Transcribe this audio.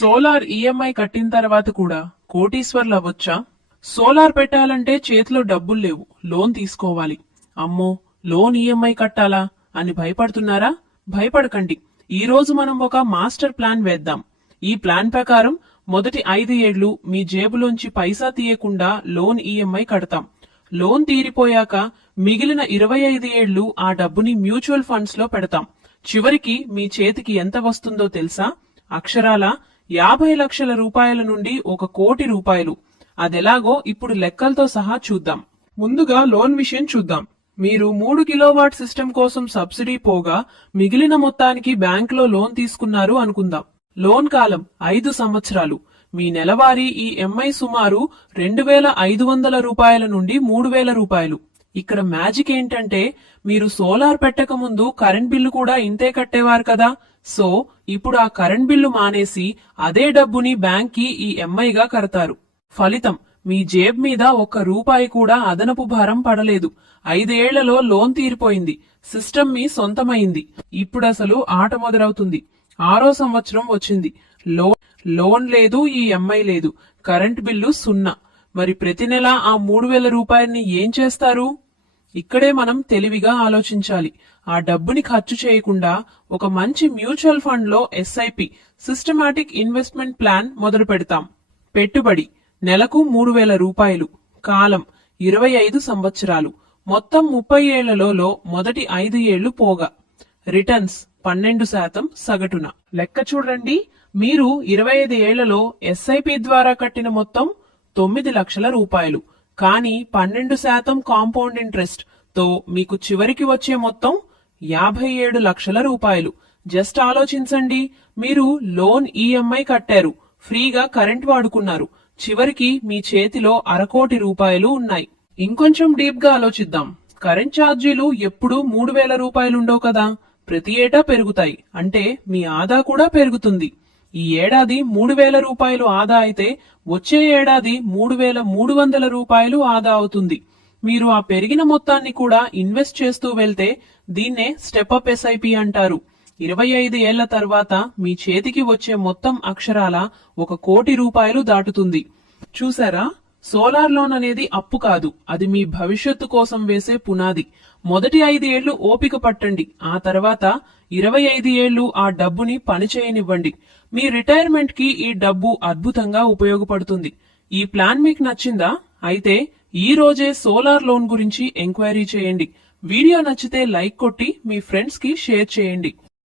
Solar EMI కట్టిన తర్వాత కూడా కోటీశ్వర్లు అవ్వొచ్చా? సోలార్ పెట్టాలంటే చేతిలో డబ్బులు లేవు, లోన్ తీసుకోవాలి. అమ్మో, లోన్ ఈఎంఐ కట్టాలా అని భయపడుతున్నారా? భయపడకండి. ఈ రోజు మనం ఒక మాస్టర్ ప్లాన్ వేద్దాం. ఈ ప్లాన్ ప్రకారం మొదటి 5 ఏళ్లు మీ జేబులోంచి పైసా తీయకుండా లోన్ ఈఎంఐ కడతాం. లోన్ తీరిపోయాక మిగిలిన 25 ఏళ్లు ఆ డబ్బుని మ్యూచువల్ ఫండ్స్ లో పెడతాం. చివరికి మీ చేతికి ఎంత వస్తుందో తెలుసా? అక్షరాల 50 లక్షల రూపాయల నుండి 1 కోటి రూపాయలు. అదెలాగో ఇప్పుడు లెక్కలతో సహా చూద్దాం. ముందుగా లోన్ విషయం చూద్దాం. మీరు 3 కిలోవాట్ సిస్టమ్ కోసం సబ్సిడీ పోగా మిగిలిన మొత్తానికి బ్యాంకులో లోన్ తీసుకున్నారు అనుకుందాం. లోన్ కాలం 5 సంవత్సరాలు. మీ నెలవారీ ఈఎంఐ సుమారు 2500 రూపాయల నుండి 3000 రూపాయలు. ఇక్కడ మ్యాజిక్ ఏంటంటే మీరు సోలార్ పెట్టక ముందు కరెంట్ బిల్లు కూడా ఇంతే కట్టేవారు కదా. సో ఇప్పుడు ఆ కరెంట్ బిల్లు మానేసి అదే డబ్బుని బ్యాంక్ కి ఈఎంఐగా కడతారు. ఫలితం మీ జేబ్ మీద 1 రూపాయి కూడా అదనపు భారం పడలేదు. 5 ఏళ్లలో లోన్ తీరిపోయింది. సిస్టమ్ మీ సొంతమైంది. ఇప్పుడు అసలు ఆట మొదలవుతుంది. 6వ సంవత్సరం వచ్చింది. లోన్ లేదు, ఈఎంఐ లేదు, కరెంట్ బిల్లు 0. మరి ప్రతి నెల ఆ 3000 రూపాయల్ని ఏం చేస్తారు? ఇక్కడే మనం తెలివిగా ఆలోచించాలి. ఆ డబ్బుని ఖర్చు చేయకుండా ఒక మంచి మ్యూచువల్ ఫండ్ లో ఎస్ఐపి సిస్టమాటిక్ ఇన్వెస్ట్మెంట్ ప్లాన్ మొదలు పెడతాం. పెట్టుబడి నెలకు 3000 రూపాయలు. కాలం 25 సంవత్సరాలు. మొత్తం 30 ఏళ్లలో మొదటి 5 ఏళ్లు పోగా. రిటర్న్స్ 12% సగటున. లెక్క చూడండి. మీరు 25 ఏళ్లలో ఎస్ఐపి ద్వారా కట్టిన మొత్తం 9 లక్షల రూపాయలు. కానీ 12% కాంపౌండ్ ఇంట్రెస్ట్ తో మీకు చివరికి వచ్చే మొత్తం 57 లక్షల రూపాయలు. జస్ట్ ఆలోచించండి. మీరు లోన్ ఈఎంఐ కట్టారు, ఫ్రీగా కరెంట్ వాడుకున్నారు. చివరికి మీ చేతిలో 1/2 కోటి రూపాయలు ఉన్నాయి. ఇంకొంచెం డీప్ గా ఆలోచిద్దాం. కరెంట్ ఛార్జీలు ఎప్పుడూ 3000 రూపాయలుండవు కదా, ప్రతి ఏటా పెరుగుతాయి. అంటే మీ ఆదా కూడా పెరుగుతుంది. ఈ ఏడాది 3000 రూపాయలు ఆదా అయితే వచ్చే ఏడాది 3300 రూపాయలు ఆదా అవుతుంది. మీరు ఆ పెరిగిన మొత్తాన్ని కూడా ఇన్వెస్ట్ చేస్తూ వెళ్తే దీన్నే స్టెప్అప్ ఎస్ఐపి అంటారు. 25 ఏళ్ల తర్వాత మీ చేతికి వచ్చే మొత్తం అక్షరాల 1 కోటి రూపాయలు దాటుతుంది. చూసారా? సోలార్ లోన్ అనేది అప్పు కాదు, అది మీ భవిష్యత్తు కోసం వేసే పునాది. మొదటి 5 ఏళ్లు ఓపిక పట్టండి. ఆ తర్వాత 25 ఏళ్లు ఆ డబ్బుని పనిచేయనివ్వండి. మీ రిటైర్మెంట్ కి ఈ డబ్బు అద్భుతంగా ఉపయోగపడుతుంది. ఈ ప్లాన్ మీకు నచ్చిందా? అయితే ఈ రోజే సోలార్ లోన్ గురించి ఎంక్వైరీ చేయండి. వీడియో నచ్చితే లైక్ కొట్టి మీ ఫ్రెండ్స్ కి షేర్ చేయండి.